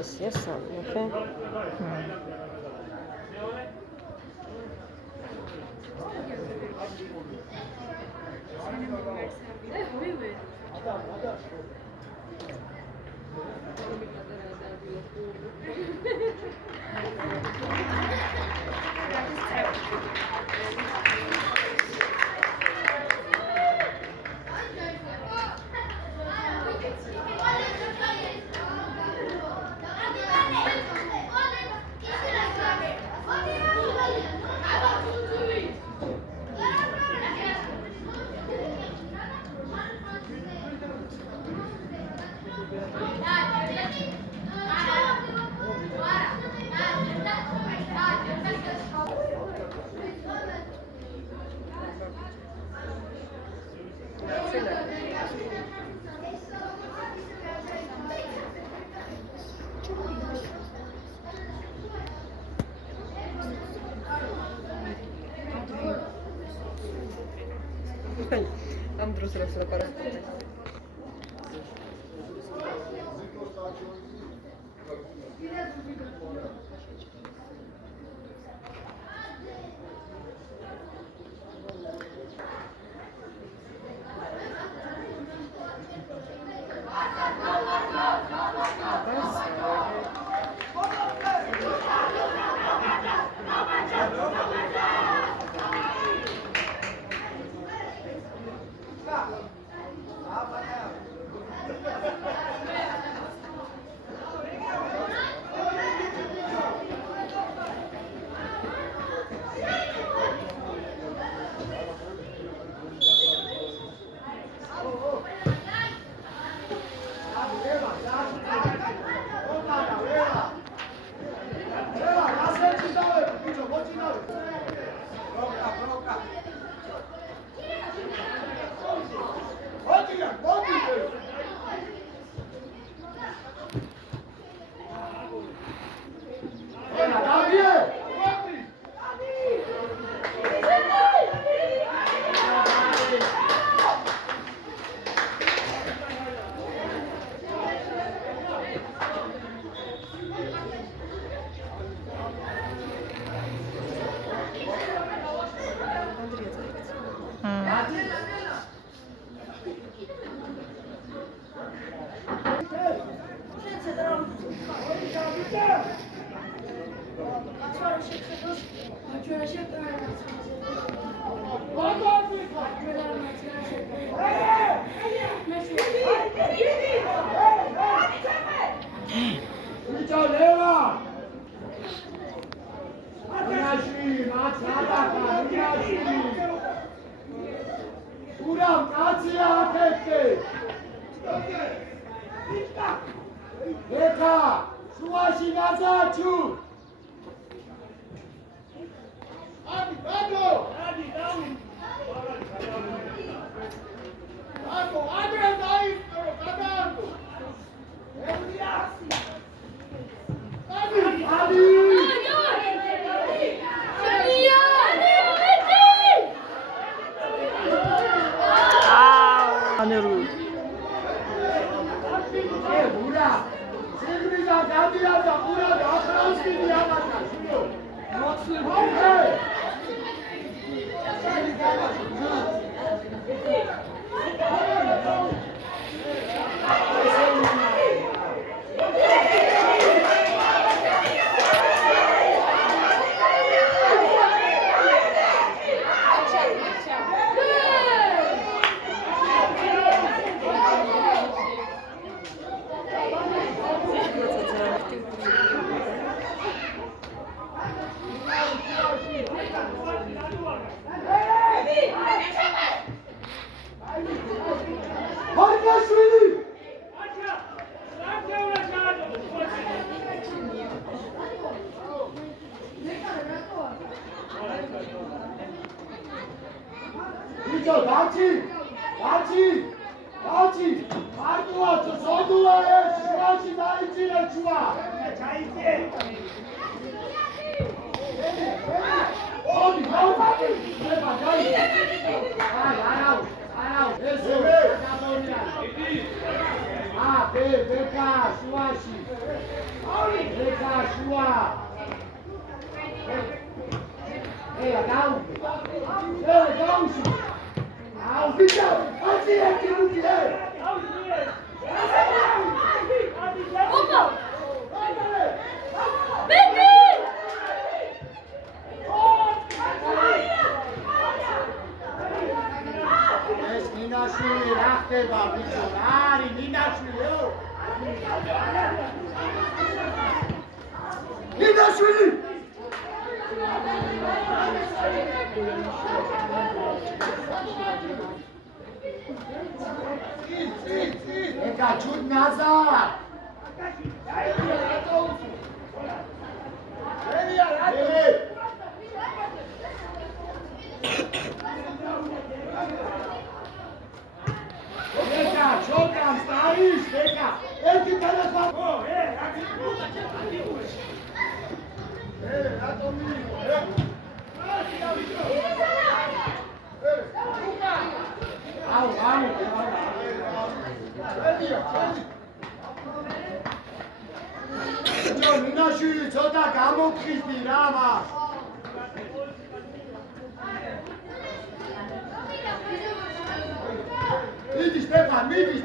ესია 3, ოკეი? Am drus să lăpărăsc. ბეკა, შუაში. ბეკა, შუა. გაუგე. გაუში. აუგე. აცი ერთი მუქი. ოპა. ბეკი. ეს ნინაშვილი რა ხდება ბიჭო? რა არის ნინაშვილიო? ნინაშვილი! ეკა ჩუდ ნაზარ! ეკა ჩოკამ სტარის ეკა ერთი ტელეფონი რატომ ნინაშვილი ცოტა გამოფხიზდი რა მას მიდი სტეფან მიდი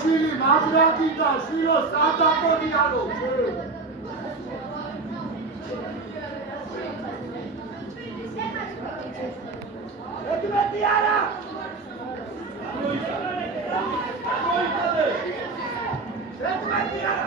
შვილი მაგრაგი და შვილო სადაპონიალო ეკმეტი არა ეკმეტი არა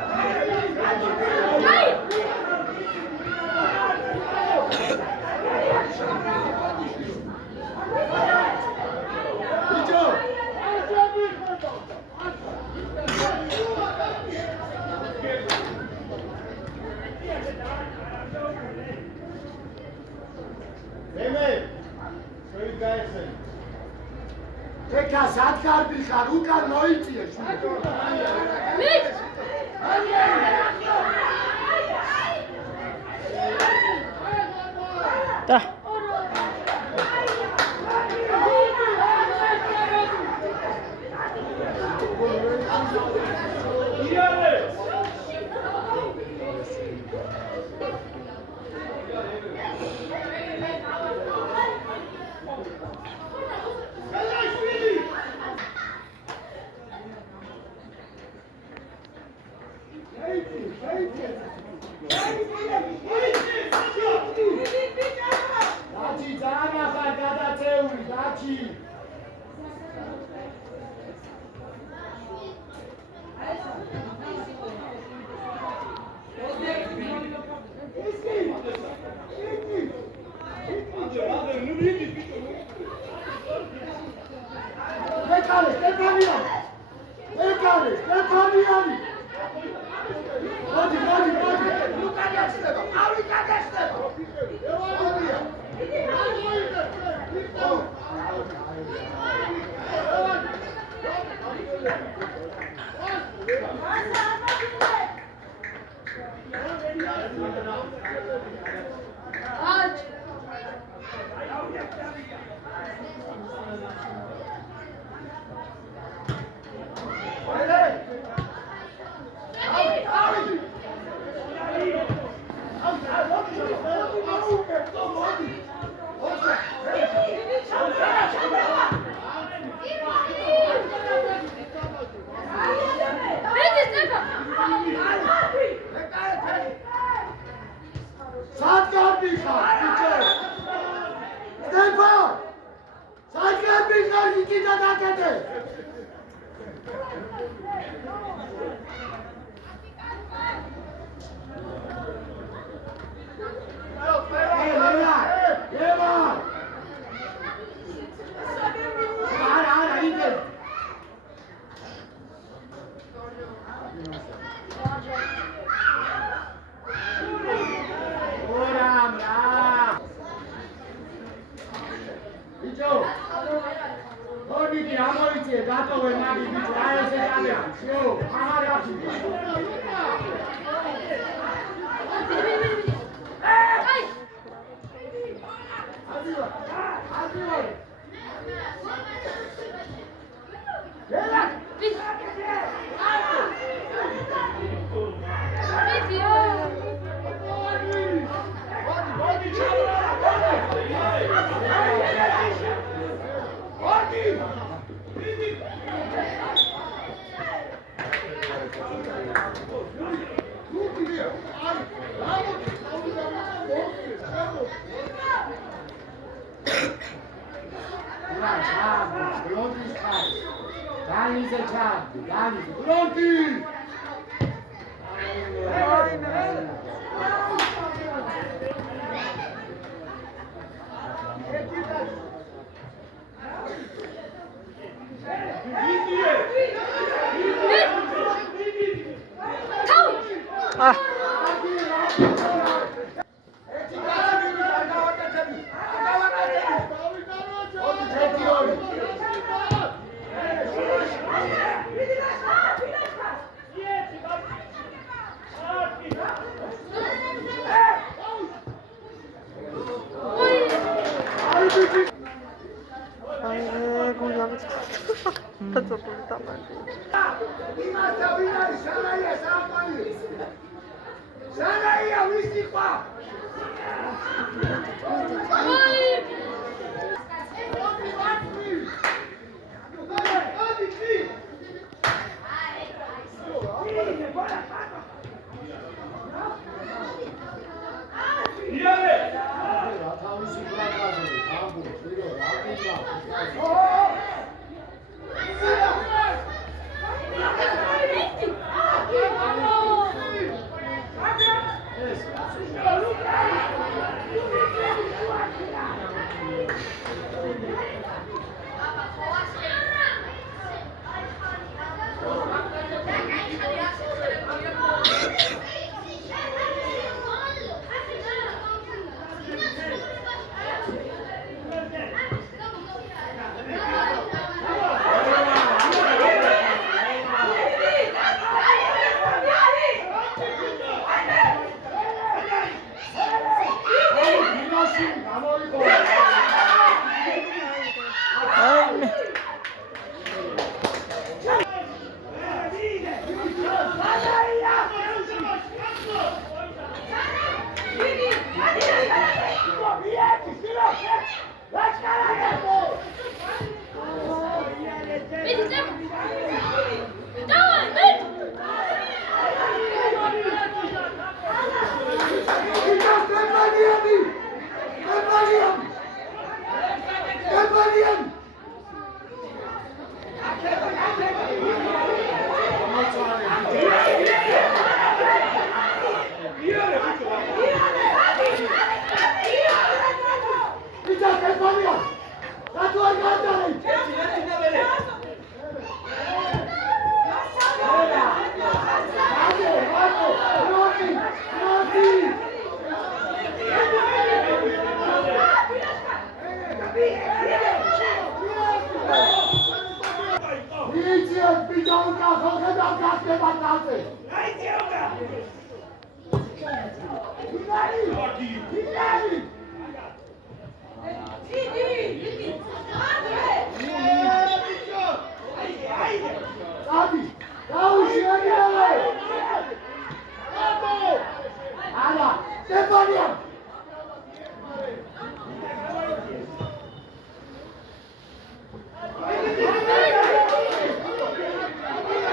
ეკა სადგარბი ხარ უკან მოიწიე და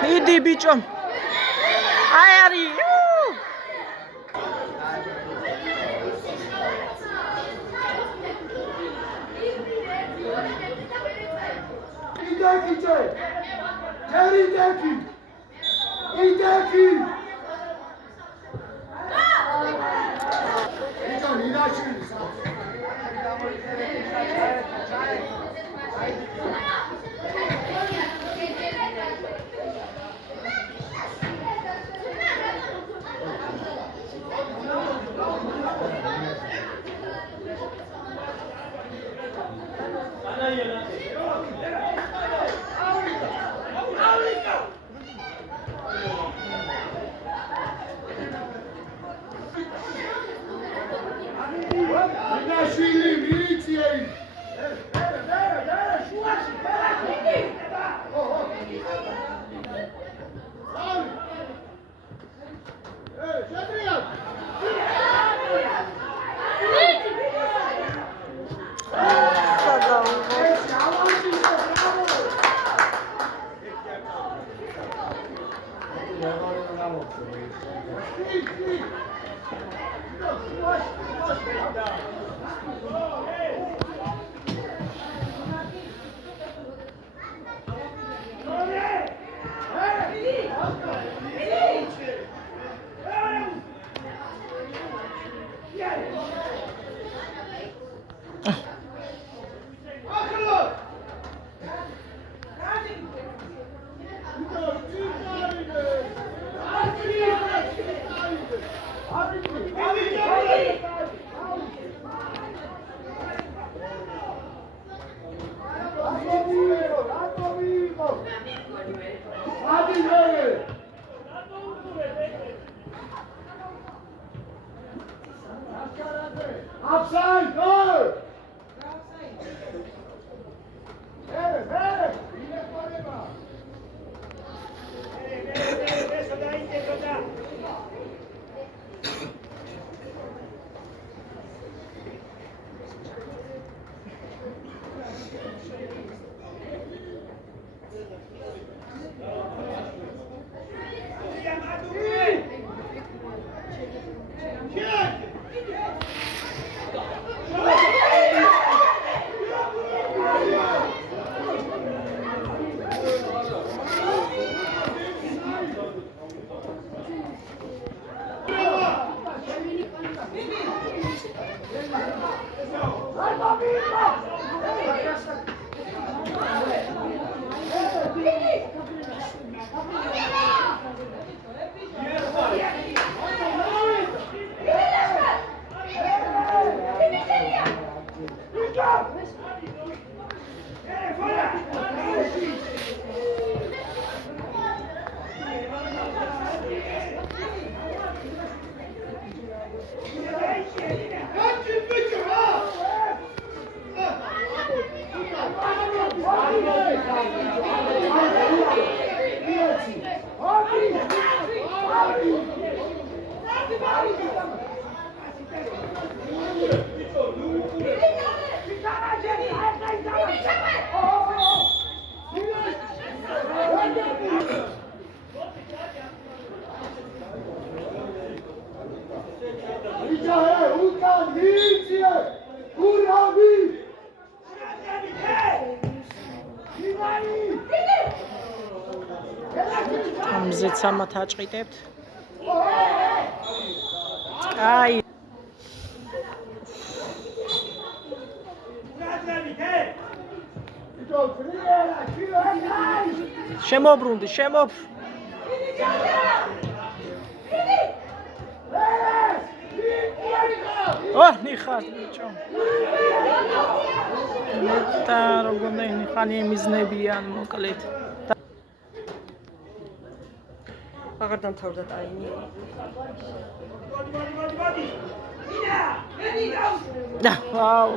Idi bicho. Ai ari. ამზეც ამათ აჭყიტებთ. აი შემოbrunდი, ნიხარ ბიჭო. და როგორ ნიხანი მიზნებიან მოკლედ. აღარ დამთავრდა ტაიმი. და ვაუ.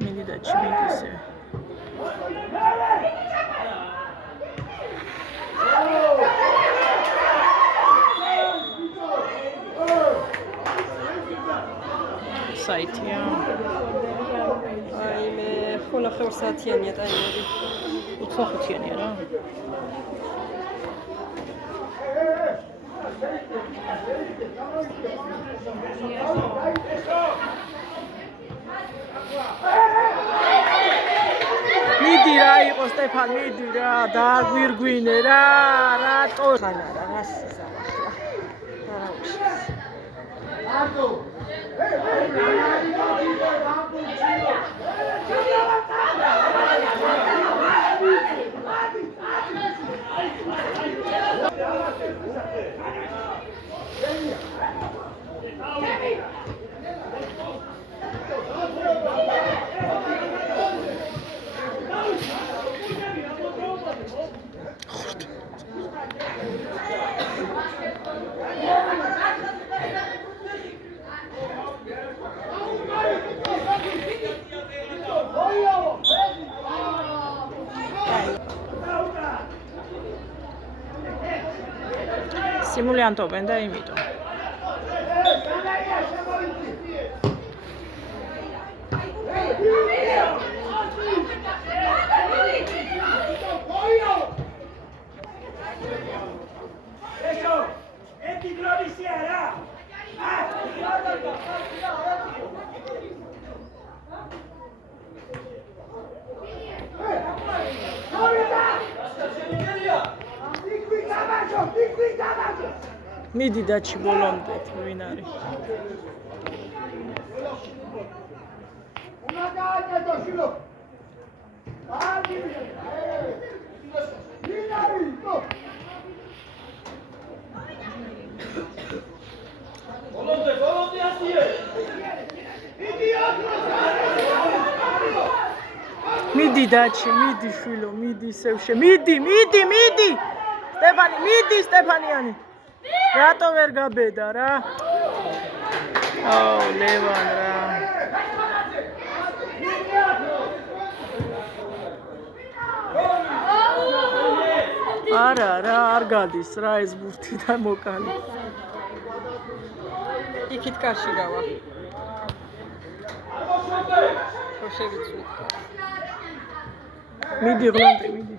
მიდი და ჩიმიტისე. საიტია. აი მე ხუნა ხევსათიანია ტაიმერი. 25-იანია რა. მიდი რა იყო სტეფან, მიდი რა, დააგვირგვინე რა, რატო? ხანა რა გასიზა ახლა. არა უშ. არტო სიმულიანტობენ და იმიტომ. მიდი დაჩი ბოლომდე ვინ არის? უნდა გააკეთო შილო. აი ვინ არის? ბოლომდე ასიე. იდი მიდი დაჩი, მიდი შვილო, მიდი სევშე, მიდი. სტეფანი, მიდი სტეფანიანი. რატო ვერ გაბედა რა? აუ, ლევან რა. არა, არ გადის რა ეს ბურთი და მოკალი. იქით კარში გავა. ხო შევიცვით. მიდი ღლონტი, მიდი.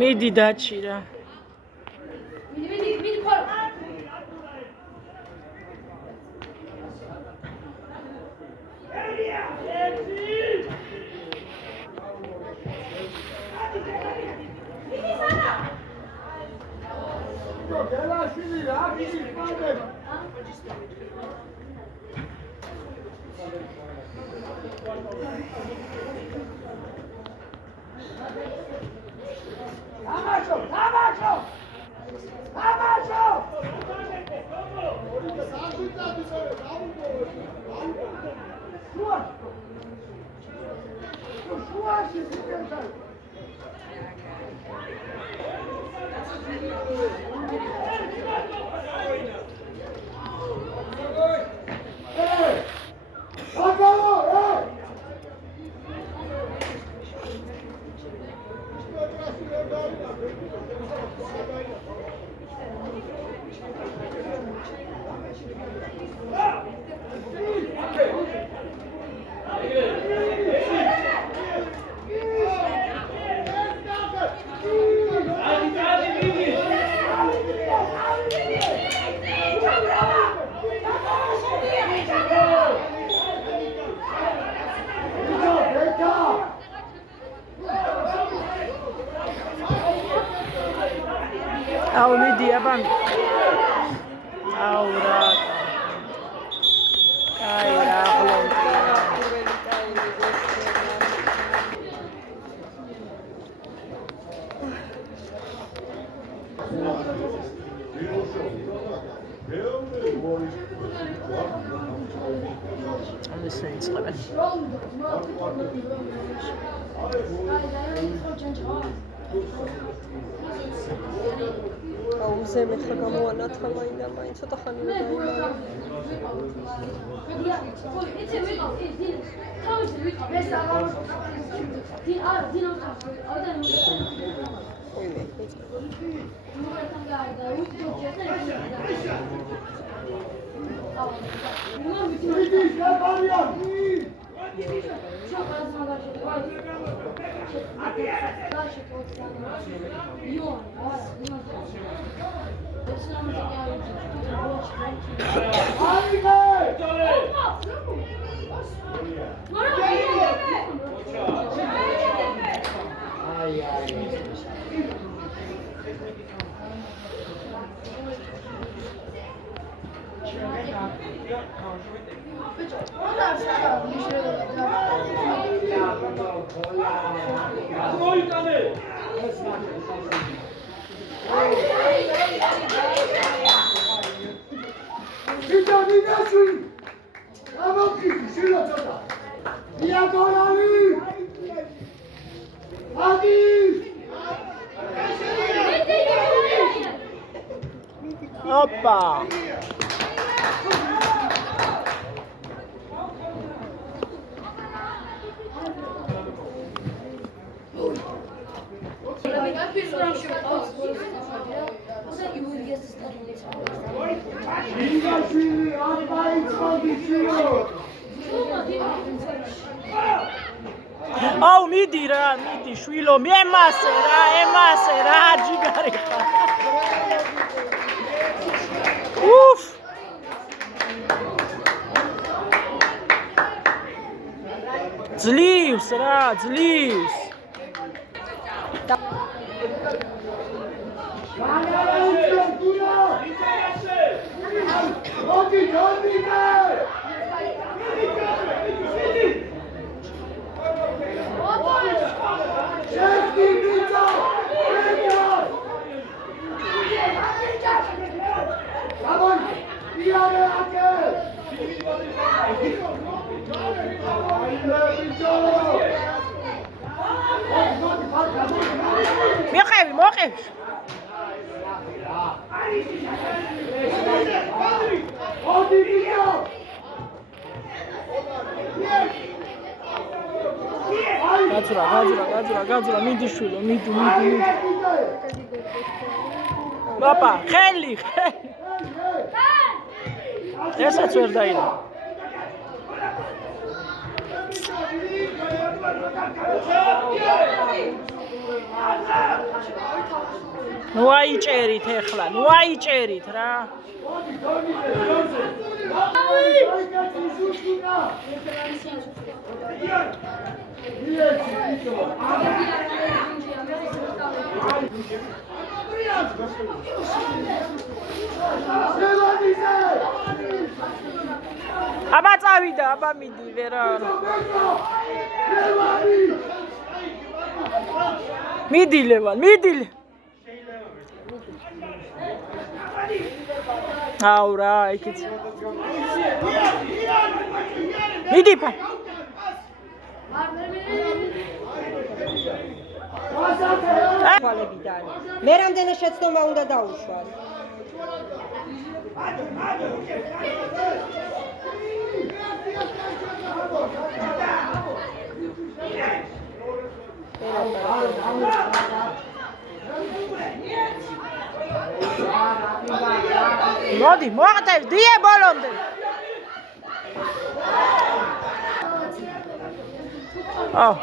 მიდი დაჩი რა. მიდი ფორ. Amacho! აუ მიდი აბა აუ რა აი რა გლონტია პირველი ტაიმი ამის იწყებენ აუზე მე ხა გამოანათა მაინც ცოტა ხანი ვერ დაიმალე ოპა აუ მიდი რა მიდი შვილო მე ემასე რა ჯიგარი ხარ უფ ძლივს რა ძლივს მოყევი გაძურა მიდი შვილო მიდი ოპა ხელი ესაც ვერ დაიდა ნუ აიჭერით ეხლა ნუ აიჭერით რა აბა წავიდა აბა მიდი ვერა მიდი ლევან მიდი აუ რა, იქიც. მიდი ფა. თვალებიდან. მე რამდენი შეცდომა უნდა დაუშვათ. მოდი, მოხდე, დიე ბოლომდე. აუ.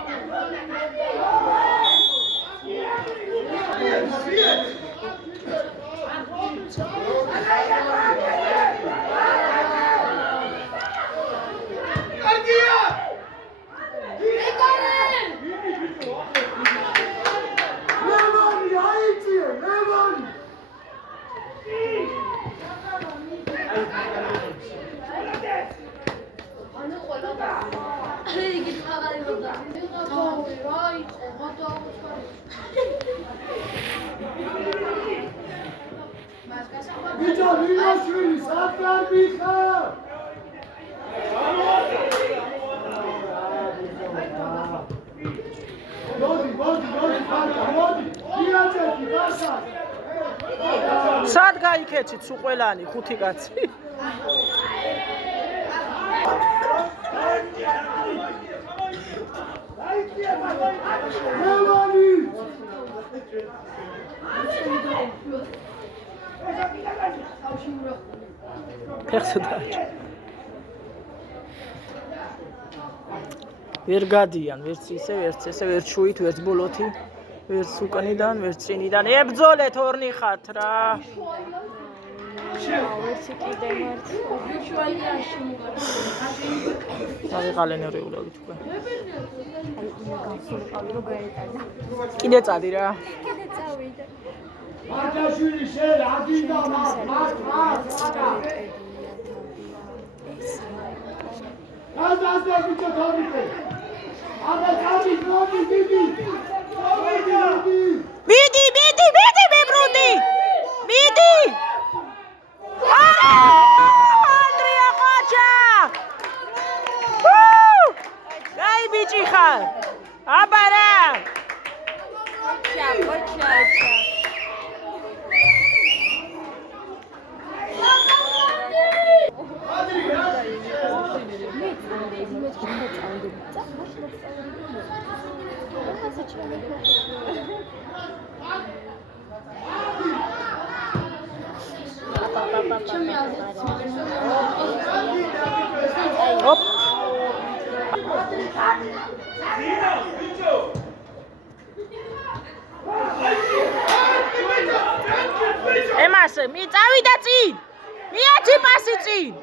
სად გაიქეცით სულ ყველანი ხუთი კაცი? ფეხზე დააჭა. ვერ გადიან, ვერც ისე, ვერც ესე, ვერც შუით, ვერც ბოლოთი, ვერც უკანიდან, ვერც წინიდან. ებძოლეთ ორნი ხართ რა. ვერცი კიდე მარცხ. ავიღალენ რეულობით უკვე. კიდე წადი რა. კიდე წავიდე. მარჯაშვილი შენ აგინდა მას. გაზაზე ბიჭო თავიდე. აბა თავი მოდი დიდი. მიდი, მებრუნდი. მიდი. ანდრია ხაჭა. გაი ბიჭი ხარ. აბა რა. ჩა. Hop. ემასე, მიწავიდა წინ. მიაჩი პასი წინ.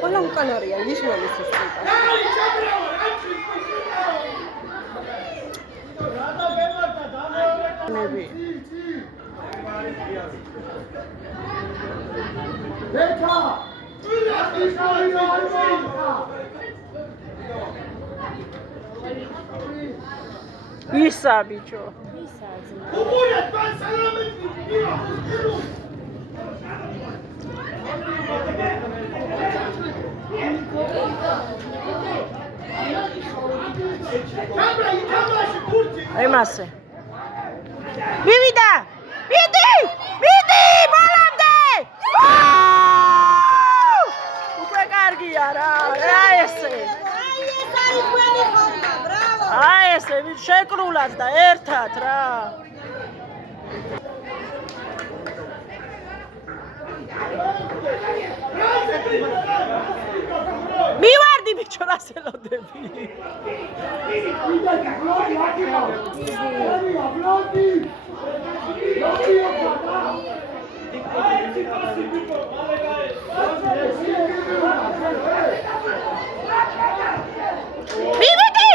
ყველა უკან არიან, ვიშველის ეს წინდა. ნები. ბექა! ისა ბიჭო. უყურეთ მან სალამეთი მიდია. ემასე. მივიდა. მიდი! ბოლომდე! უკვე კარგია რა. აი ესე. აი ესე, შეკრულად და ერთად რა. მივარდი ბიჭო რა სელოდები. მივიდი!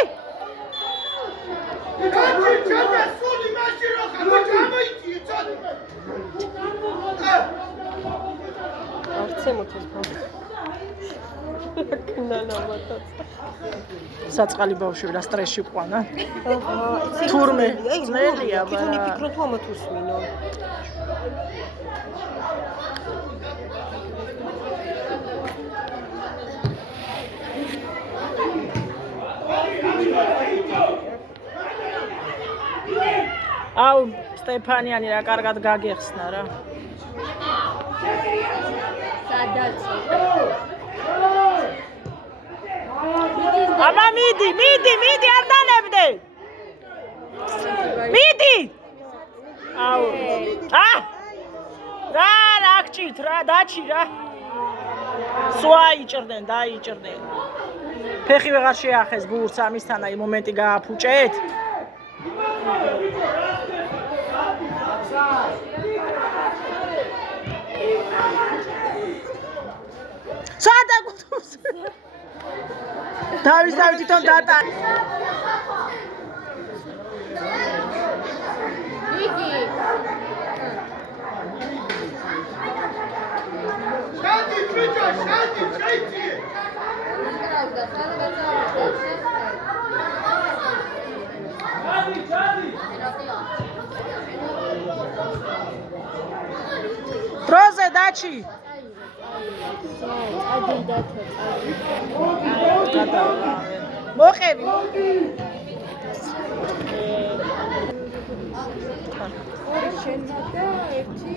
არც ემოთოს ბავშვი. კნალა მათაც. საწყალი ბავშვები რა სტრესში ყვანა. აჰა, თურმე, აი, ძნელია, თვითონ ბარა. იფიქრო თუ ამათ უსმინო. აუ, სტეფანიანი რა კარგად გაგეხსნა რა. სადაც აბა მიდი, არ დანებდე. მიდი. აუ. რა გჭირთ რა, დაჩი რა. სვა იჭრდნენ, დაიჭრდნენ. ფეხი ვეღარ შეახეს ბურს ამისთან აი მომენტი გააფუჭეთ. სადა გუთოს. თავის თვითონ დატა. შადი ბიჭო, შადი, შეიცი. დროზე დაჩი. მოყევი. ორი შენა და ერთი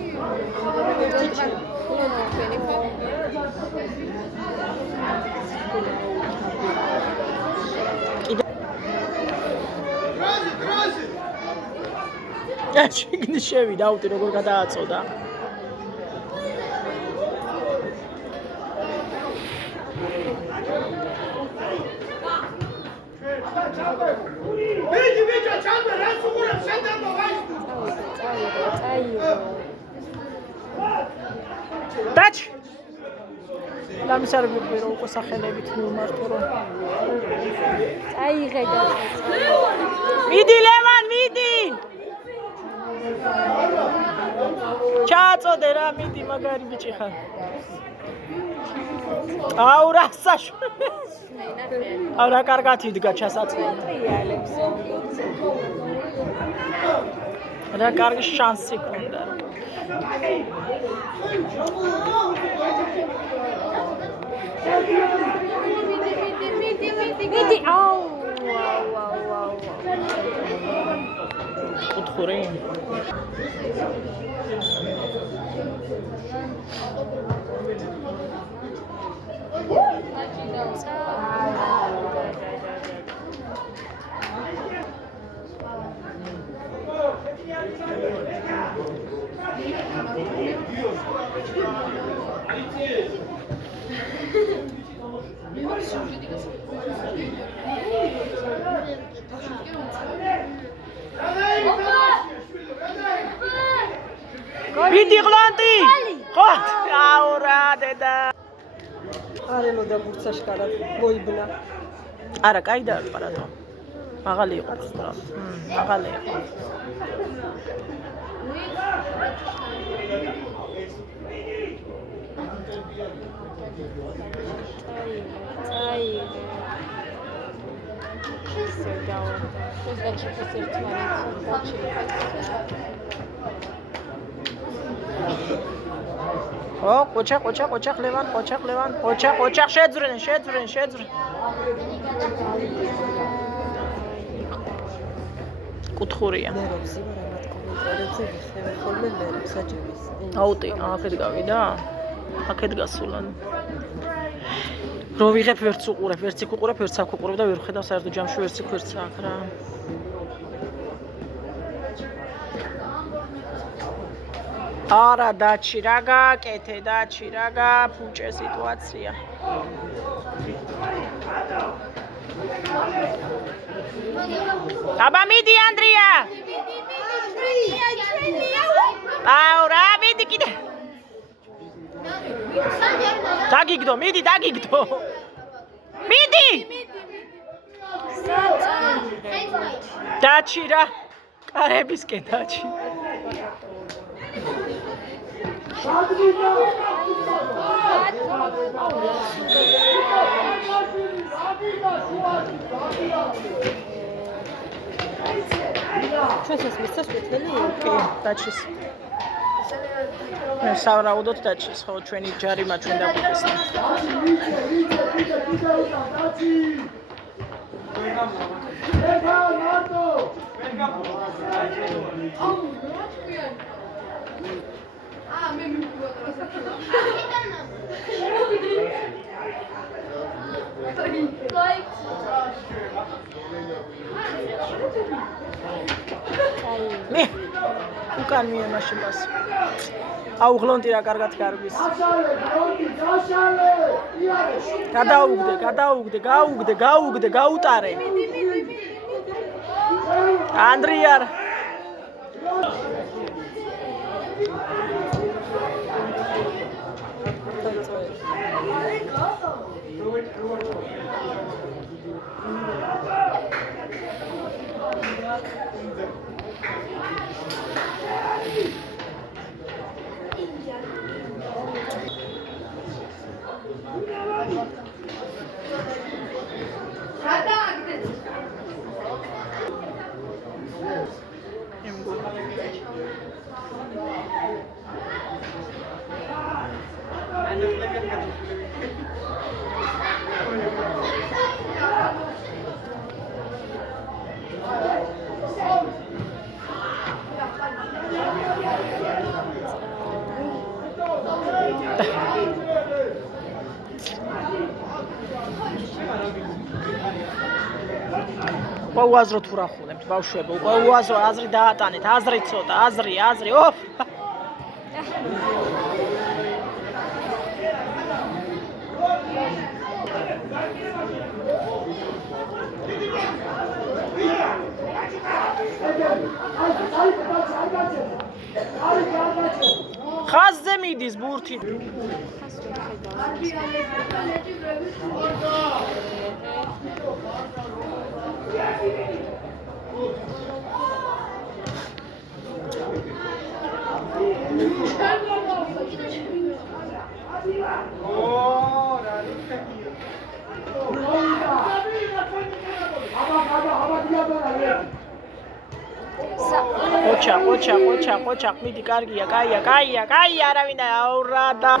დროზი. შიგნით შევიდა აუტი როგორ გადააწოდა. მიდი ბიჭო, ჩამე, რას უყურებ, შენდება ვაის. დაჩი. ლამის არ ვიყრი რომ უკვე სახელებით მივმართო რომ. აიღე და მიდი ლევან, მიდი. ჩააწოდე რა, მიდი მაგარი ბიჭი ხარ. აუ რა საშვი. აუ რა კარგად იდგა ჩასაწყობად. რა კარგი შანსი ქონდა. მიდი აუ კუთხური. მიდი გლანტი. ხო, აუ რა დედა. არელოდა ბურცაში კარად მოიბნა. არა, კაი დააყარა. მაღალი იყო უბრალოდ. მაღალი იყო. ო, ყოჩა ხლევან, ყოჩა შეძვრენ. კუთხურია. მე რომ ზიმა რამატ კომენტარებზე ვიხევი ხოლმე მე საჯების. აუტი, აქეთ გავიდა. აქეთ გასულან. რო ვიღებ ვერც უყურებ, ვერც იქ უყურებ, ვერც აქ უყურებ და ვერ ხედავ საერთოდ ჯამში ვერც იქ ვერც აქ რა. არა დაჩი რა გაკეთე, დაჩი რა გაფუჭე სიტუაცია. აბა მიდი ანდრია. აუ რა მიდი კიდე. დაგიგდო, მიდი დაგიგდო. მიდი. დაჩი რა. კარებისკენ დაჩი. ჩვენს ეს მისცეს ყვითელი? კი, დაჩის. მე სავარაუდოდ დაჩის, ხო, ჩვენი ჯარიმა ჩვენ დაგვიდეს. მე უკან მიემაშინოს. აუღლონტი რა კარგად გარბის. გადაუგდე, გაუტარე. ანდრიარ უაზრო თუ რა ხულებთ ბავშვებო, უაზრო აზრი დაატანეთ, აზრი ცოტა, აზრი, ოფ. ხაზზე მიდის ბურთი. ყოჩა, მიდი, კარგია, კაია, არავინ აურა და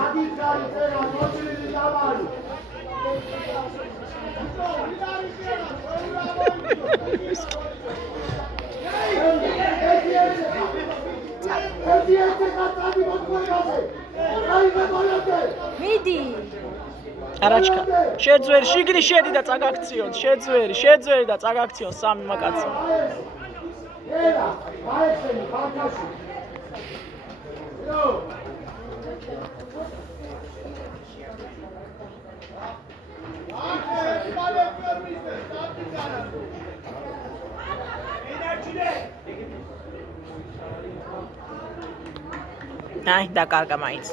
მიდი არაჩქა შეძვერი შიგნი შედი და წაგაქციონ შეძვერი და წაგაქციონ სამი მაკაცი აი დაკარგა მაინც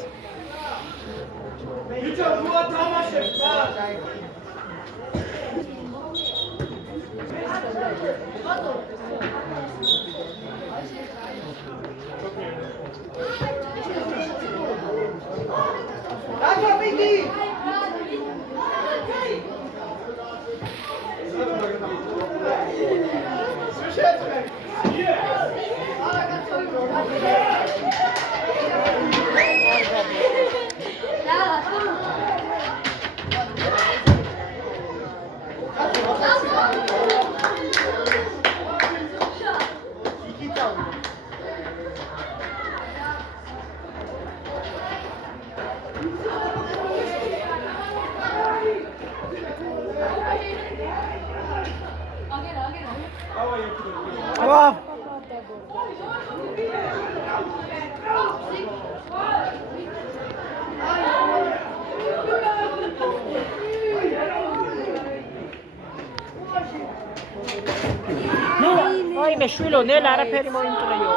Wow. Ay, me shwilo, nel araperi moimtreyo.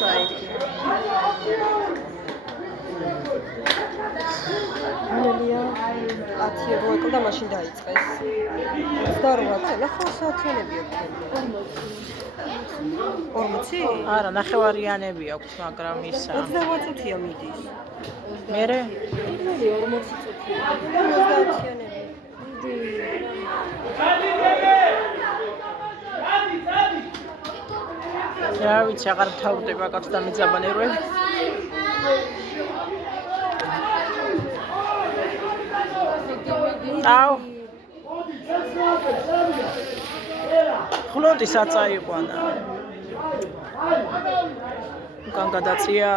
საერთო. ანელია 10 евро ეკლდა მაშინ დაიწყეს. 28 წელი ახლა საათიანები აქვს. 40? არა, ნახევარიანები აქვს, მაგრამ ისა. 28 წუთია მიდის. მერე? პირველი 40 წუთია. 30-იანები. რა ვიცი, აღარ მთავრდება კაც და მიძაბა ნერვები. აუ. ხლონტი საწაიყვანა. უკან გადაწია.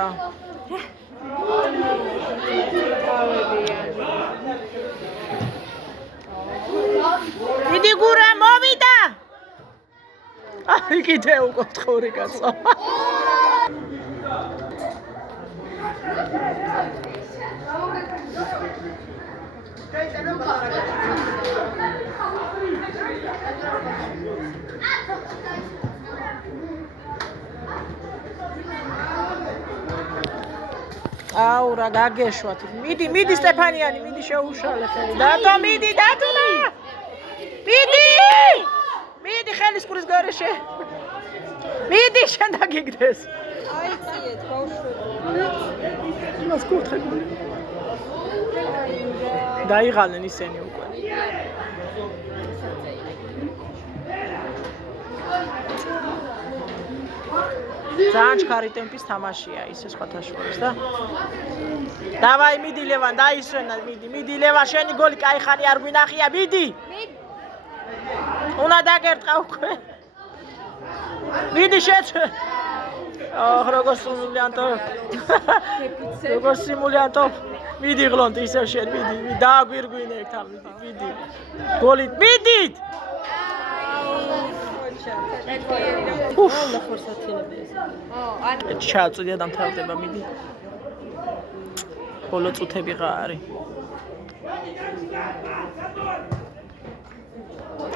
დიდი გურა მოვიდა. აი კიდე უკოთხური კაცო. აუ რა გაგეშვათ. მიდი სტეფანიანი, მიდი შეუშალე ხელი. დატო მიდი დატონა. მიდი ხელისყურის გარეშე. მიდი შენ დაგიგდეს. აიციეთ ბავშვები. იმას კურთხები. დაიღალნენ ისინი უკვე. ძალიან ჩქარი ტემპის თამაშია ისე სხვათა შორის და დავაი მიდი ლევან დაისვენა მიდი ლევან შენი გოლი კაი ხარი არ გვინახია მიდი უნდა დაგერტყა უკვე მიდი შეცვე აჰ როგორ სიმულიანტო მიდი გლონტი ისე შენ მიდი დააგვირგვინე თან მიდი გოლით მიდით უფ ნახევარ საათიანები ეს. ჩააწვდია დამთავრდება მიდი ბოლო წუთები რა არის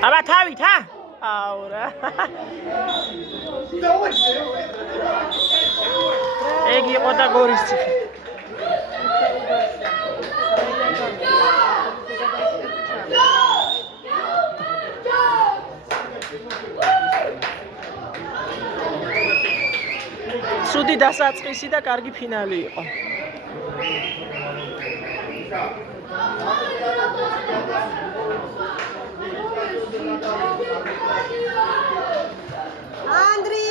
აბა თავით აუ რა ეგ იყო და გორის ციხე სუდი დასაწყისი და კარგი ფინალი იყო. ანდრი